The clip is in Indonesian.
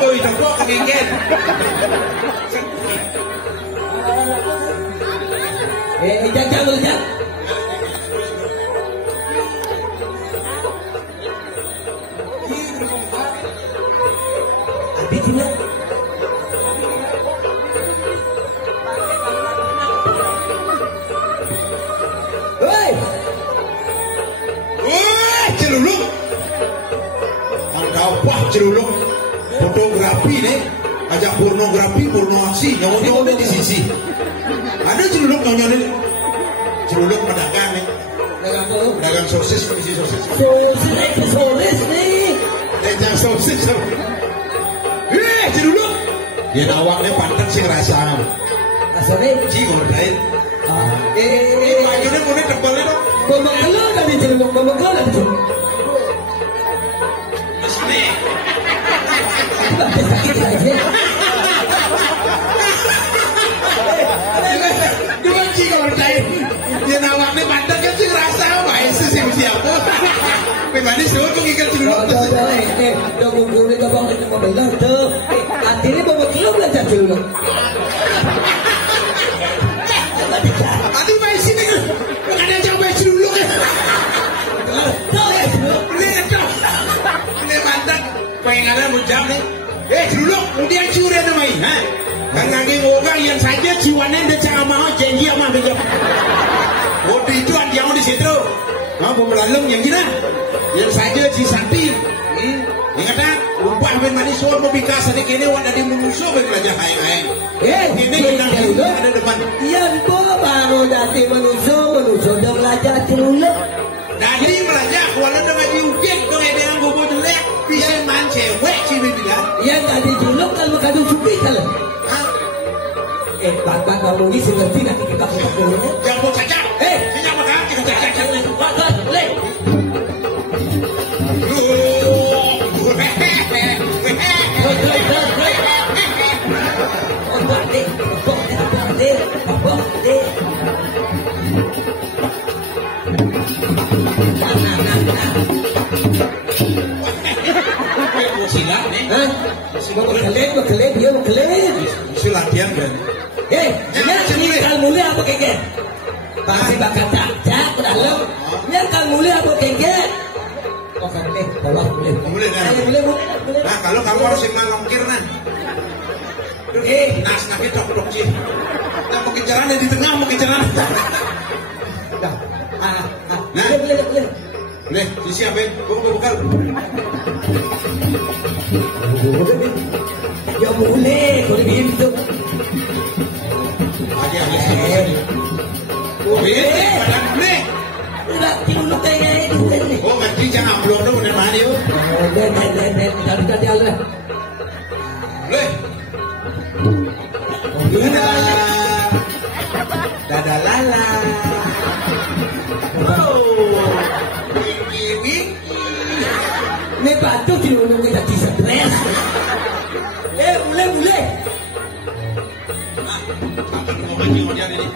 boy toko kegenggen. Jangan lu jangan. Habis ini. Hei. Celuluk. Angkau wah celuluk. Fotografi nih. Ajak pornografi, porno aksi, nyawa-nyawa di sisi. Ada celuluk nyonya nih. Celuluk pedagang nih. Pedagang sosis, isi sosis. Sosis nih. Pedagang sosis. Celuluk. Dia nawaknya pantat sih ngerasa. Rasanya Ci ngordain. Bajunya mulai tebalnya dong. Bapak kalau dari celuluk, bapak kalau dari celuluk. Masih Sakit aja. Dua Ci ngordain. Dia nawaknya pantat kan sih ngerasa. Baik sih siapa. Pribadi suruh kok ikan celuluk. Udah ngumpulin ke bawah itu mobil tuh. Artinya bapak kalau belajar celuluk. Adi main sini. Bukan ada coba celuluk. Lihat dong. Lihat pantat. Pengen ada mujam nih. Celuluk. Kemudian curi ada main. Karena orang yang saja jiwanya dia jangan mau janji sama dia. Waktu itu dia mau di situ. Mau melalung yang gila. Yang saja si Santi. Ingat tak? Lupa ben manis suar mau bikas adik ini wadah di menuso ben belajar hai-hai. Ini kita ada depan. Iya, baru dari menuso udah belajar celuluk. Dari belajar walau dengan diukir dong ada yang bobo jelek bisa man cewek sih bilang. Yang tadi celuluk kalau kadu supi kalau. Bapak kamu ini ngerti nanti kita ketemu dulu. Jangan saja. Sejak makan kita cacak Bapak, boleh. Silat nih. Bekelip, dia bekelip. Itu latihan kan. Ini kal mulia apa kengke? Pasti bakal cacak ke dalam. Ini kal mulia apa kengke? Oh kan bawah boleh. Boleh kan? Boleh. Nah kalau kamu harus yang ngongkir nah. Nas nak kita dok sih. Nah mau kejaran di tengah mau kejaran. Nah, boleh. Boleh, disiapin. Buka. Ya boleh, boleh gitu. Ada. Boleh, boleh. Udah dulu kayak itu ini. Oh, ngerti jangan upload dong bener mana yuk. Tadi Allah. Boleh. Dadah lala. Ini batu dulu kita di stres. Boleh. Nah, sampai ngomongin ini.